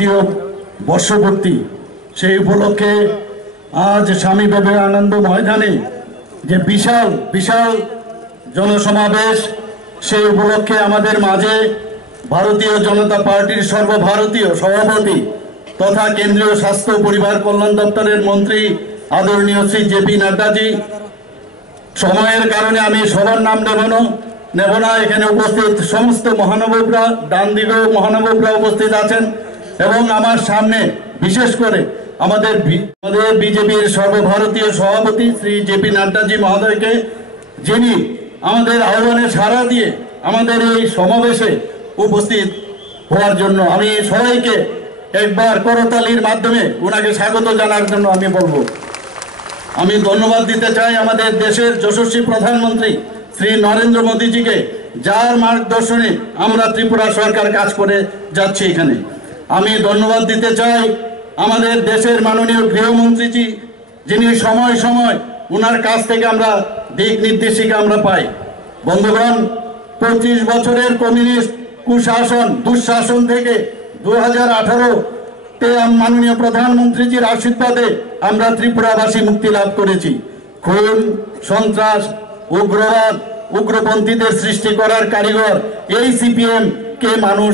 দ্বিতীয় বর্ষপূর্তি সেই উপলক্ষে আজ স্বামী বিবেকানন্দ ময়দানে যে বিশাল বিশাল জনসমাবেশ, সেই উপলক্ষে আমাদের মাঝে ভারতীয় জনতা পার্টির সর্বভারতীয় সভাপতি তথা কেন্দ্রীয় স্বাস্থ্য পরিবার কল্যাণ দপ্তরের মন্ত্রী আদরণীয় শ্রী জেপি নাড্ডাজি, সময়ের কারণে আমি সবার নাম নেব না। এখানে উপস্থিত সমস্ত মহানবকরা, ডান দিকেও মহানবকরা উপস্থিত আছেন এবং আমার সামনে বিশেষ করে আমাদের বিজেপির সর্বভারতীয় সভাপতি শ্রী জেপি নাড্ডাজি মহোদয়কে, যিনি আমাদের আহ্বানে সাড়া দিয়ে আমাদের এই সমাবেশে উপস্থিত হওয়ার জন্য আমি সবাইকে একবার করতালির মাধ্যমে ওনাকে স্বাগত জানার জন্য আমি বলবো। আমি ধন্যবাদ দিতে চাই আমাদের দেশের যশস্বী প্রধানমন্ত্রী শ্রী নরেন্দ্র মোদীজিকে, যার মার্গদর্শনে আমরা ত্রিপুরা সরকার কাজ করে যাচ্ছি। এখানে আমি ধন্যবাদ দিতে চাই আমাদের দেশের মাননীয় গৃহমন্ত্রীজি, যিনি সময় সময় ওনার কাছ থেকে আমরা দিক নির্দেশিকা আমরা পাই। বন্ধুগণ, 25 বছরের কমিউনিস্ট কুশাসন দুঃশাসন থেকে 2018-তে মাননীয় প্রধানমন্ত্রীজির আশীর্বাদে আমরা ত্রিপুরাবাসী মুক্তি লাভ করেছি। খুন, সন্ত্রাস, উগ্রবাদ, উগ্রপন্থীদের সৃষ্টি করার কারিগর এই সিপিএম কে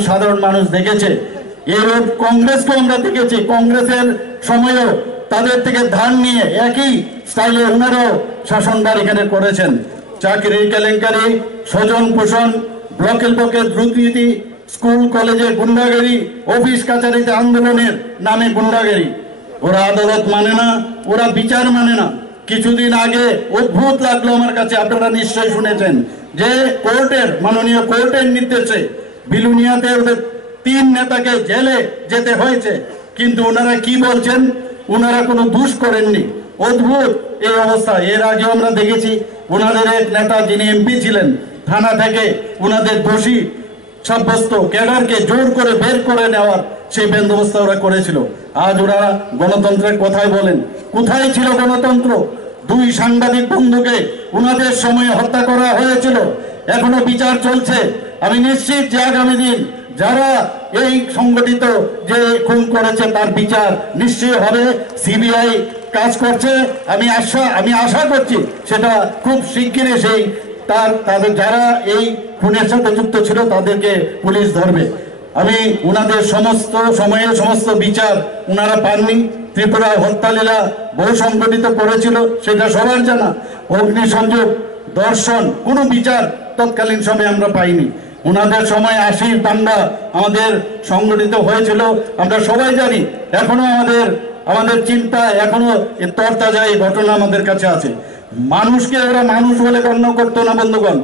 সাধারণ মানুষ দেখেছে। এরূপ কংগ্রেসকে আমরা দেখেছি, কংগ্রেসের সময়ও তাদের থেকে ধার নিয়ে একই স্টাইলে ওনারাও শাসনভার এখানে করেছেন। চাকরির কেলেঙ্কারি, স্বজন পোষণ, ব্লকের দুর্নীতি, স্কুল কলেজে গুন্ডাগিরি, অফিস কাছারিতে আন্দোলনের নামে গুন্ডাগিরি। ওরা আদালত মানে না, ওরা বিচার মানে না। কিছুদিন আগে অদ্ভুত লাগলো আমার কাছে, আপনারা নিশ্চয়ই শুনেছেন যে মাননীয় কোর্টের নির্দেশে বিলুনিয়াতে ওদের 3 নেতাকে জেলে যেতে হয়েছে, কিন্তু ওনারা কি বলছেন, ওনারা কোনো দোষ করেননি। অদ্ভুত এই অবস্থা। এর আগে আমরা দেখেছি ওনাদের এক নেতা যিনি এমপি ছিলেন, থানা থেকে ওনাদের দোষী সাব্যস্ত ক্যাডারকে জোর করে বের করে নেওয়ার সেই বন্দোবস্ত ওরা করেছিল। আজ ওরা গণতন্ত্রের কথাই বলেন। কোথায় ছিল গণতন্ত্র? 2 সাংবাদিক বন্ধুকে ওনাদের সময়ে হত্যা করা হয়েছিল, এখনো বিচার চলছে। আমি নিশ্চিত যে আগামী দিন যারা এই সংগঠিত যে খুন করেছে তার বিচার নিশ্চয়ই হবে। সিবিআই কাজ করছে, আমি আশা করছি সেটা খুব শিগগিরই তাদের যারা এই খুনের সাথে যুক্ত ছিল তাদেরকে পুলিশ ধরবে। আমি ওনাদের সমস্ত সময়ে সমস্ত বিচার ওনারা পাননি। ত্রিপুরা হত্যালীলা বহু সংগঠিত করেছিল, সেটা সবার জানা। অগ্নিসংযোগ, দর্শন, কোনো বিচার তৎকালীন সময়ে আমরা পাইনি। ওনাদের সময় 80 দাঙ্গা আমাদের সংগঠিত হয়েছিল, আমরা সবাই জানি। এখনো আমাদের চিন্তা এখনো তরতাজা এই ঘটনা আমাদের কাছে আছে। মানুষকে ওরা মানুষ বলে গণ্য করতো না বন্ধুগণ।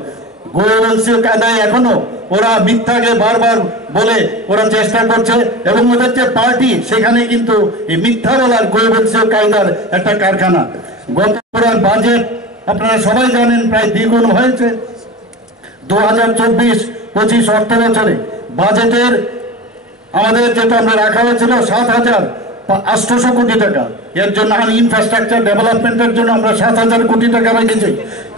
গোয়েবংশীয় কায়দায় এখনো ওরা মিথ্যাকে বারবার বলে ওরা চেষ্টা করছে, এবং ওদের যে পার্টি সেখানে কিন্তু এই মিথ্যা বলার গোয়েবংশীয় কায়দার একটা কারখানা। গত বাজেট আপনারা সবাই জানেন প্রায় দ্বিগুণ হয়েছে। 2024-25 অর্থ বছরে বাজেটের আমাদের যেটা আমরা রাখা হয়েছিল 7,800 কোটি টাকা। এর জন্য ইনফ্রাস্ট্রাকচার ডেভেলপমেন্টের জন্য আমরা 7,000 কোটি টাকা রেখেছি।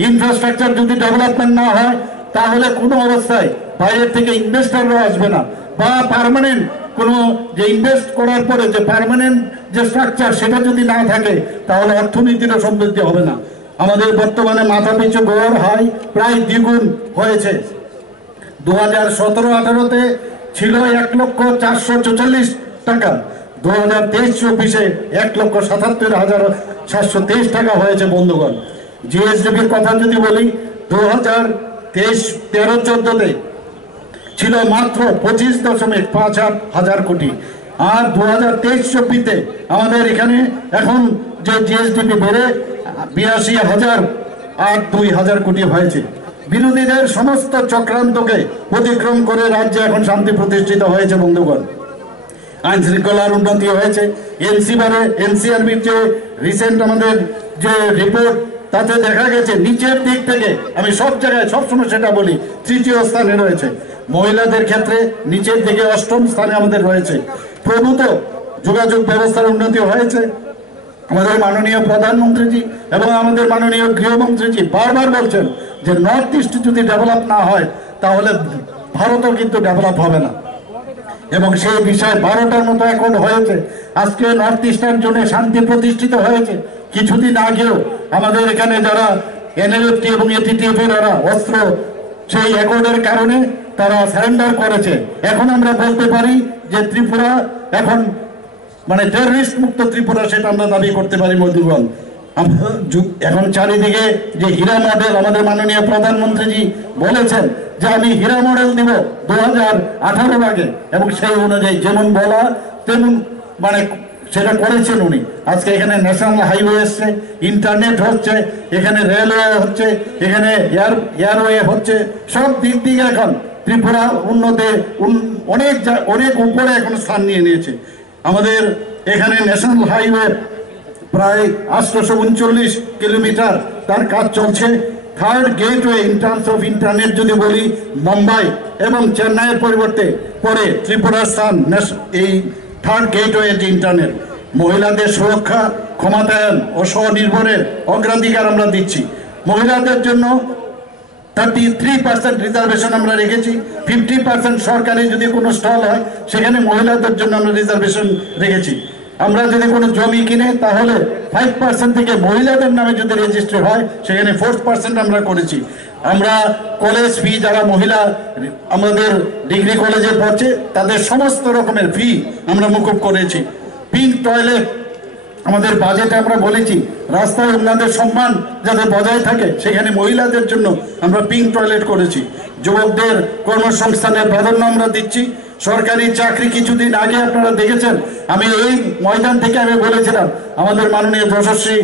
ইনফ্রাস্ট্রাকচার যদি ডেভেলপমেন্ট না হয় তাহলে কোনো অবস্থায় বাইরের থেকে ইনভেস্টাররা আসবে না, বা পার্মানেন্ট কোনো যে ইনভেস্ট করার পরে যে পার্মানেন্ট যে স্ট্রাকচার সেটা যদি না থাকে তাহলে অর্থনীতিরও সমৃদ্ধি হবে না। আমাদের বর্তমানে মাথাপিছু গড় হাই প্রায় দ্বিগুণ হয়েছে। 2017-18-তে ছিল 1,444,000 টাকা, 2023-24-এ 1,77,723 টাকা হয়েছে বন্ধুগণ। জিএসডিপির কথা যদি বলি, 2013-14-তে ছিল মাত্র 25.5 কোটি, আর 2023-24-তে আমাদের এখানে এখন যে জিএসডিপি বেড়ে 82,000 কোটি হয়েছে। বিরোধীদের সমস্ত চক্রান্তকে অতিক্রম করে রাজ্যে এখন শান্তি প্রতিষ্ঠিত হয়েছে বন্ধুগণ। আইন শৃঙ্খলার উন্নতি হয়েছে। এনসিআরবির যে রিসেন্ট আমাদের যে রিপোর্ট, তাতে দেখা গেছে নিচের দিক থেকে, আমি সব জায়গায় সবসময় সেটা বলি, 3য় স্থানে রয়েছে। মহিলাদের ক্ষেত্রে নিচের দিকে 8ম স্থানে আমাদের রয়েছে। প্রভূত যোগাযোগ ব্যবস্থার উন্নতি হয়েছে। আমাদের মাননীয় প্রধানমন্ত্রীজি এবং আমাদের মাননীয় গৃহমন্ত্রীজি বারবার বলছেন যে নর্থ ইস্ট যদি ডেভেলপ না হয় তাহলে ভারতও কিন্তু ডেভেলপ হবে না। এবং সেই বিষয়ে 12টার মতো অ্যাকর্ড হয়েছে। আজকে নর্থ ইস্টার্ন জোনে শান্তি প্রতিষ্ঠিত হয়েছে। কিছুদিন আগেও আমাদের এখানে যারা এনএলএফটি এবং এটিটিএফ এর অস্ত্র সেই অ্যাকর্ডের কারণে তারা সারেন্ডার করেছে। এখন আমরা বলতে পারি যে ত্রিপুরা এখন মানে টেররিস্ট মুক্ত ত্রিপুরা, সেটা আমরা দাবি করতে পারি বন্ধুগণ। এখন চারিদিকে যে হীরা মডেল আমাদের মাননীয় প্রধানমন্ত্রীজি বলেছেন যে আমি হীরা মডেল দিব 2018 আগে, এবং সেই অনুযায়ী যেমন বলা তেমন মানে সেটা করেছেন উনি। আজকে এখানে ন্যাশনাল হাইওয়ে এসছে, ইন্টারনেট হচ্ছে, এখানে রেলওয়ে হচ্ছে, এখানে এয়ারওয়ে হচ্ছে, সব দিক দিকে এখন ত্রিপুরা উন্নতি অনেক উপরে এখন স্থান নিয়ে নিয়েছে। আমাদের এখানে ন্যাশনাল হাইওয়ে প্রায় 839 কিলোমিটার তার কাজ চলছে। Third gateway in terms of internet যদি বলি, মুম্বাই এবং চেন্নাইয়ের পরিবর্তে পরে ত্রিপুরার স্থান এই থার্ড গেটওয়ে যে ইন্টারনেট। মহিলাদের সুরক্ষা, ক্ষমতায়ন ও স্বনির্ভরের অগ্রাধিকার আমরা দিচ্ছি। মহিলাদের জন্য 33% রিজার্ভেশন আমরা রেখেছি। 50% সরকারি যদি কোনো স্টল হয় সেখানে মহিলাদের জন্য আমরা রিজার্ভেশন রেখেছি। আমরা যদি কোনো জমি কিনে তাহলে 5% থেকে মহিলাদের নামে যদি রেজিস্ট্রি হয় সেখানে 4% আমরা করেছি। আমরা কলেজ ফি, যারা মহিলা আমাদের ডিগ্রি কলেজে পড়ছে তাদের সমস্ত রকমের ফি আমরা মুকুব করেছি। পিঙ্ক টয়লেট আমাদের বাজেটে আমরা বলেছি, রাস্তায় ওনাদের সম্মান যাতে বজায় থাকে সেখানে মহিলাদের জন্য আমরা পিঙ্ক টয়লেট করেছি। যুবকদের কর্মসংস্থানের প্রাধান্য আমরা দিচ্ছি। সরকারি চাকরি কিছুদিন আগে আপনারা দেখেছেন, আমি এই ময়দান থেকে আমি বলেছিলাম, আমাদের মাননীয় যশস্বী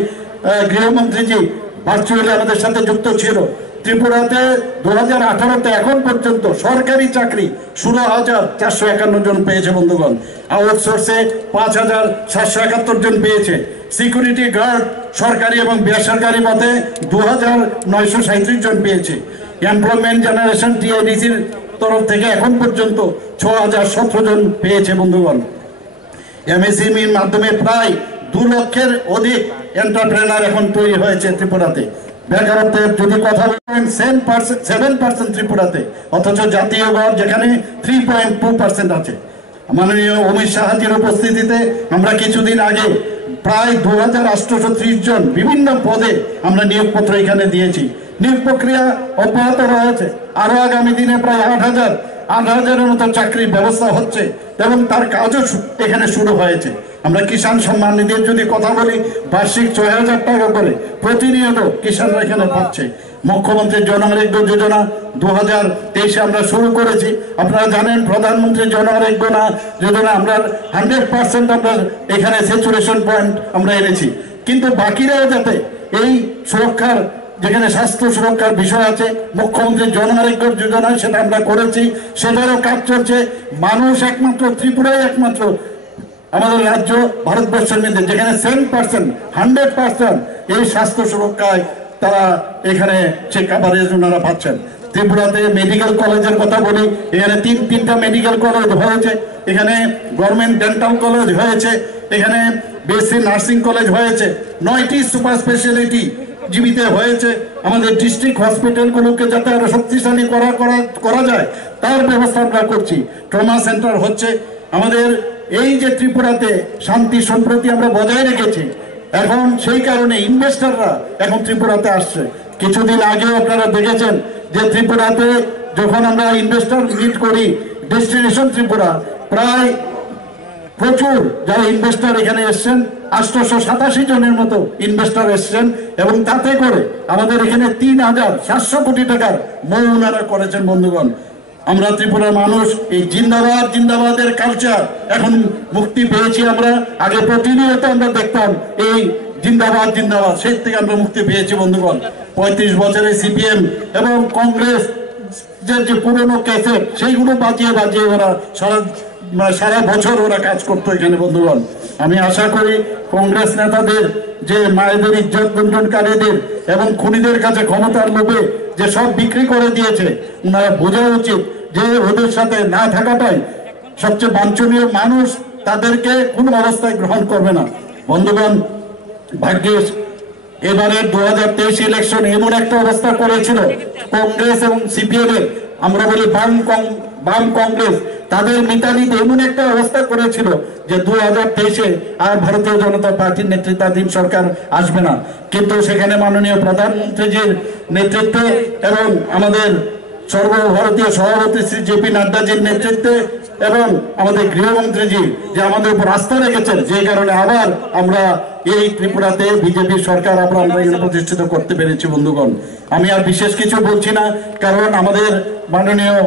গৃহমন্ত্রীজি ভার্চুয়ালি আমাদের সাথে যুক্ত ছিল। ত্রিপুরাতে 2018-তে এখন পর্যন্ত সরকারি চাকরি 16,451 জন পেয়েছে বন্ধুগণ। আউটসোর্সে 5,771 জন পেয়েছে। সিকিউরিটি গার্ড সরকারি এবং বেসরকারি মতে 2,937 জন পেয়েছে। এমপ্লয়মেন্ট জেনারেশন টিআইডিসির তরফ থেকে এখন পর্যন্ত 6,017 জন পেয়েছে বন্ধুগণ। এমএসএমইর মাধ্যমে প্রায় 2 লক্ষের অধিক এন্টারপ্রেনার এখন তৈরি হয়েছে ত্রিপুরাতে। বেকারত্বের যদি কথা বলেন 7% ত্রিপুরাতে, অথচ জাতীয় গড় যেখানে 3.2% আছে। মাননীয় অমিত শাহজির উপস্থিতিতে আমরা কিছুদিন আগে প্রায় 2,830 জন বিভিন্ন পদে আমরা নিয়োগপত্র এখানে দিয়েছি। নিয়োগ প্রক্রিয়া অব্যাহত রয়েছে। আরো আগামী দিনে প্রায় 8,000-এর মতো চাকরির ব্যবস্থা হচ্ছে এবং তার কাজও এখানে শুরু হয়েছে। আমরা কিষাণ সম্মান নিধির যদি কথা বলি, বার্ষিক 6,000 টাকা করে প্রতিনিয়ত কিষাণরা এখানে পাচ্ছে। মুখ্যমন্ত্রীর জনআরোগ্য যোজনা 2023-এ আমরা শুরু করেছি। আপনারা জানেন প্রধানমন্ত্রীর জনআরোগ্য যোজনা আমরা 100% আমরা এখানে স্যাচুরেশন পয়েন্ট আমরা এনেছি। কিন্তু বাকিরাও যাতে এই সুরক্ষার, যেখানে স্বাস্থ্য সুরক্ষার বিষয় আছে, মুখ্যমন্ত্রীর জনআরোগ্য যোজনা সেটা আমরা করেছি, সেটারও কাজ চলছে। মানুষ একমাত্র ত্রিপুরায় একমাত্র আমাদের রাজ্য ভারতবর্ষের মধ্যে যেখানে 100% এই স্বাস্থ্য সুরক্ষায় তারা এখানে সেই কাভারেজ ওনারা পাচ্ছেন। ত্রিপুরাতে মেডিকেল কলেজের কথা বলি, এখানে তিনটা মেডিকেল কলেজ হয়েছে, এখানে গভর্নমেন্ট ডেন্টাল কলেজ হয়েছে, এখানে বিএসসি নার্সিং কলেজ হয়েছে, 9টি সুপার স্পেশালিটি জীবিত হয়েছে। আমাদের ডিস্ট্রিক্ট হসপিটালগুলোকে যাতে আরো শক্তিশালী করা যায় তার ব্যবস্থা আমরা করছি। ট্রমা সেন্টার হচ্ছে। আমাদের এই যে ত্রিপুরাতে শান্তি সম্প্রতি আমরা বজায় রেখেছি, এখন সেই কারণে ইনভেস্টররা এখন ত্রিপুরাতে আসছে। কিছুদিন আগেও আপনারা দেখেছেন যে ত্রিপুরাতে যখন আমরা ইনভেস্টর মিট করি, ডেস্টিনেশন ত্রিপুরা, প্রায় প্রচুর যারা ইনভেস্টর এখানে এসছেন, 887 জনের মতো ইনভেস্টর এসছেন এবং তাতে করে আমাদের এখানে 3,700 কোটি টাকার মূল ওনারা করেছেন বন্ধুগণ। আমরা ত্রিপুরার মানুষ এই জিন্দাবাদ জিন্দাবাদের কালচার এখন মুক্তি পেয়েছি। আমরা আগে প্রতিনিয়ত আমরা দেখতাম এই জিন্দাবাদ জিন্দাবাদ, সেই থেকে আমরা মুক্তি পেয়েছি বন্ধুগণ। 35 বছরে সিপিএম এবং কংগ্রেস যে পুরনো ক্যাসেট সেইগুলো বাজিয়ে বাজিয়ে ওরা সারা বছর ওরা কাজ করতো এখানে বন্ধুগণ। আমি আশা করি কংগ্রেস নেতাদের যে মায়েদের ইজ্জত লুণ্ঠনকারীদের এবং খুনিদের কাছে ক্ষমতার লোভে যে সব বিক্রি করে দিয়েছে, ওনারা বোঝা উচিত যে ওদের সাথে না থাকাটাই সবচেয়ে বাঞ্ছনীয়। মানুষ তাদেরকে কোনো অবস্থায় গ্রহণ করবে না বন্ধুগণ। ভাগ্যেশ এবারে 2023 ইলেকশন এমন একটা অবস্থা করেছিল কংগ্রেস এবং সিপিএম এর, আমরা বলি বাম কংগ্রেস, তাদের মিতালিতে এমন একটা অবস্থা করেছিল যে 2023-এ আর ভারতীয় জনতা পার্টির নেতৃত্বাধীন সরকার আসবে না, কিন্তু সেখানে মাননীয় প্রধানমন্ত্রীজির নেতৃত্বে এবং আমাদের সর্বভারতীয় সভাপতি শ্রী জেপি নাড্ডাজির নেতৃত্বে এবং আমাদের গৃহমন্ত্রীজি যে আমাদের উপর আস্থা রেখেছেন, যে কারণে আবার আমরা এই ত্রিপুরাতে বিজেপি সরকার আমরা প্রতিষ্ঠিত করতে পেরেছি। বন্ধুগণ, আমি আর বিশেষ কিছু বলছি না, কারণ আমাদের মাননীয়